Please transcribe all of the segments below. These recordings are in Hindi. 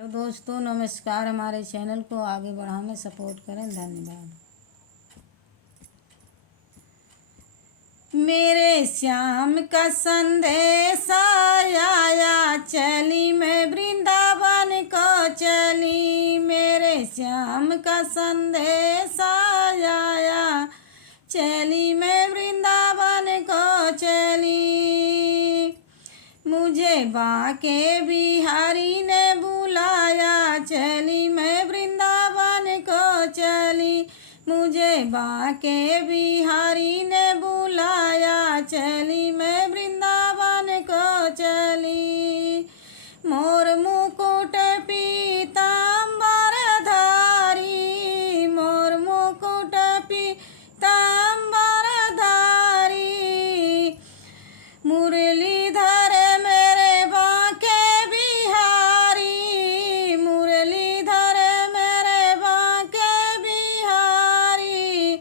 हेलो दोस्तों, नमस्कार। हमारे चैनल को आगे बढ़ाने सपोर्ट करें, धन्यवाद। मेरे श्याम का संदेश आया, चली मैं वृंदावन को चली। मेरे श्याम का संदेश आया, चली मैं वृंदावन को चली। मुझे बाके बिहारी ने बुलाया, चली मैं वृंदावन को चली। मुझे बाके बिहारी ने बुलाया, चली मैं वृंदावन को चली। मोर मुकुट पीताम्बर धारी, मोर मुकुट पीताम्बर धारी। मुरलीधर मेरे बाके बिहारी, मुरलीधर मेरे बाके बिहारी।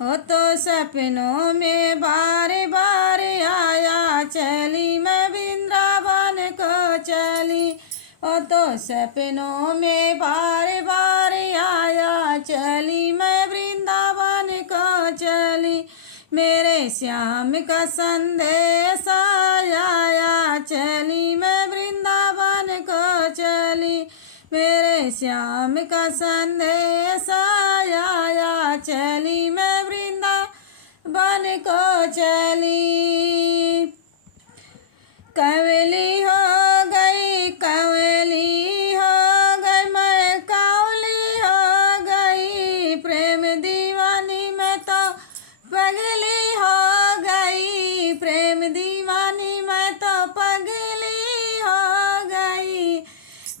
वो तो सपनों में बार बार आया, चली मैं वृंदावन को चली। वो तो सपनों में बार बार आया, चली मैं वृंदावन को चली। मेरे श्याम का संदेश आया, चली मैं वृंदावन को चली। मेरे श्याम का संदेश आया, चली मैं वृंदावन को चली। कंवली हो गई, कंवली हो गई, मैं कावली हो गई। प्रेम दीवानी मैं तो पगली हो गई, प्रेम दीवानी मैं तो पगली हो गई।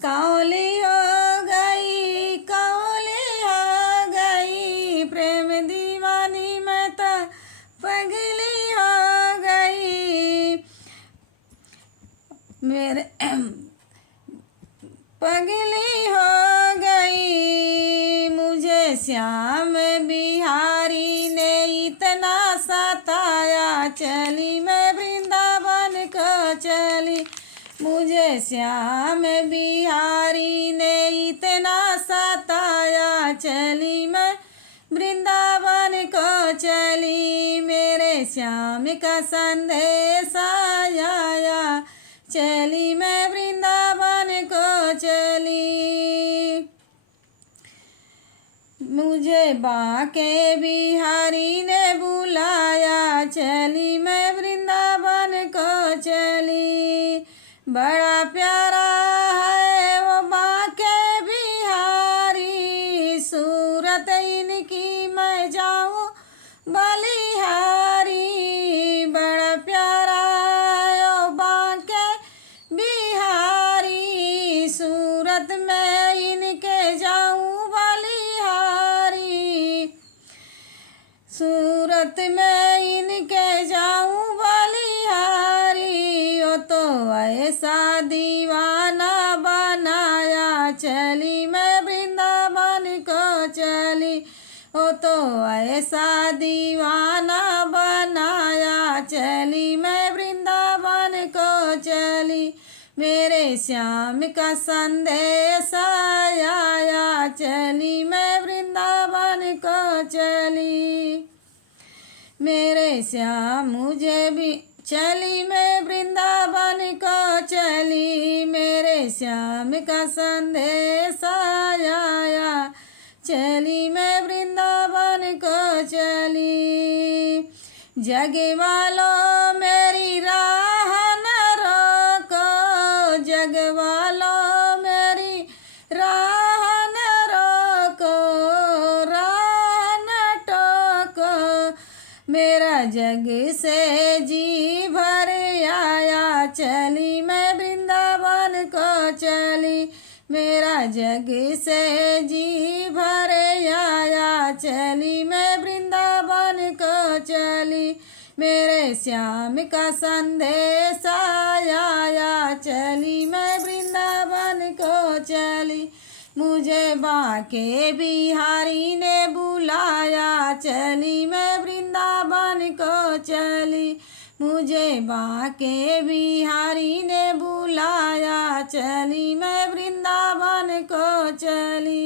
कावली हो गई, कावली हो गई, प्रेम दीवानी मैं तो पगली हो गई। मेरे पगली हो गई। मुझे श्याम बिहारी ने इतना सताया, चली मैं वृंदावन को चली। मुझे श्याम बिहारी ने इतना सताया, चली मैं वृंदावन को चली। मेरे श्याम का संदेश आया, चली मैं वृंदावन को चली। मुझे बाके बिहारी ने बुलाया, चली मैं वृंदावन को चली। बड़ा प्यारा है वो बाके बिहारी, सूरत इनकी मैं जाऊं बलिहारी। बड़ा प्यारा है वो बाके बिहारी, सूरत में इनके जाऊं बलिहारी। सूरत में इनके जाऊं बलिहारी। वो तो ऐसा दीवाना बनाया, चली मैं वृंदावन को चली। वो तो ऐसा दीवाना बनाया, चली मैं वृंदावन को चली। मेरे श्याम का संदेश आया, चली मैं वृंदावन को चली। मेरे श्याम मुझे भी चली मैं वृंदावन को चली। मेरे श्याम का संदेश आया, चली मैं वृंदावन को चली। जग वालों मेरी राह न रोको, जग वालों मेरी राह न रोको, राह न टोको। मेरा जग से जी भर आया, चली मैं वृंदावन को चली। मेरा जग से जी भर आया, चली मैं वृंदावन को चली। मेरे श्याम का संदेश आया, चली मैं वृंदावन को चली। मुझे बाके बिहारी ने बुलाया, चली मैं वृंदावन को चली। मुझे बाके बिहारी ने बुलाया, चली मैं वृंदावन को चली